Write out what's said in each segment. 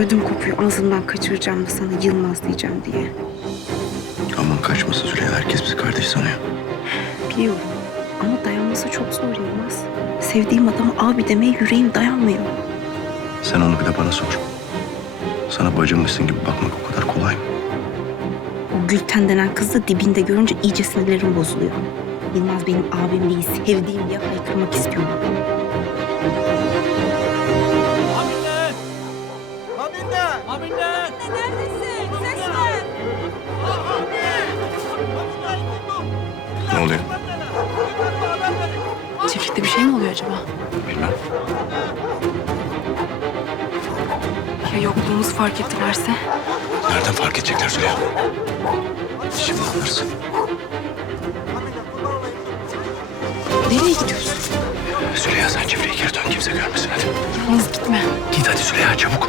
Ödüm kopuyor ağzımdan kaçıracağım da sana Yılmaz diyeceğim diye. Aman kaçmasın Züleyha. Herkes bizi kardeş sanıyor. Biliyorum ama dayanması çok zor Yılmaz. Sevdiğim adama abi demeye yüreğim dayanmıyor. Sen onu bir de bana sor. Sana bacımmışsın gibi bakmak o kadar kolay mı? O Gülten denen kız da dibinde görünce iyice sinirlerim bozuluyor. Yılmaz benim abim değil, sevdiğim diye haykırmak istiyorum. Ne oluyor? Çiftlikte bir şey mi oluyor acaba? Bilmem. Ya yokluğumuzu fark ettilerse? Nereden fark edecekler Züleyha? Şimdi anlarsın. Nereye gidiyorsun? Züleyha sen çiftliğe geri dön. Kimse görmesin hadi. Yalnız gitme. Git hadi Züleyha çabuk.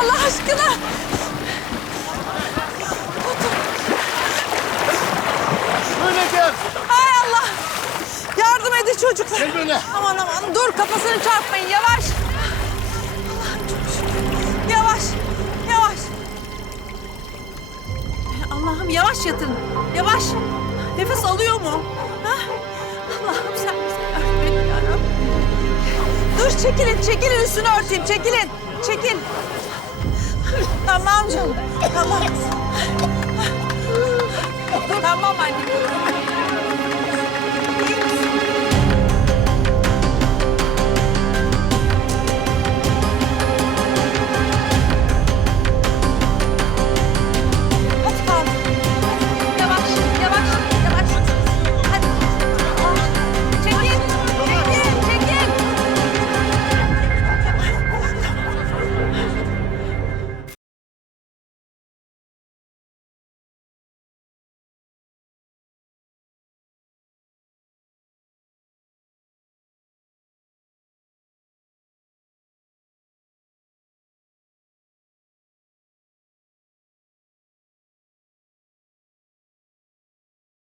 Allah aşkına. Böyle gel. Hay Allah. Yardım edin çocuklar. Gel böyle. Aman aman dur kafasını çarpmayın yavaş. Allah'ım çok şükür. Yavaş. Yavaş. Allah'ım yavaş yatın. Yavaş. Nefes alıyor mu? Ha? Allah'ım sen bizi et yarabbim. Dur çekilin çekilin üstünü örteyim çekilin. Çekil. Tamam canım. Tamam. Tamam anne.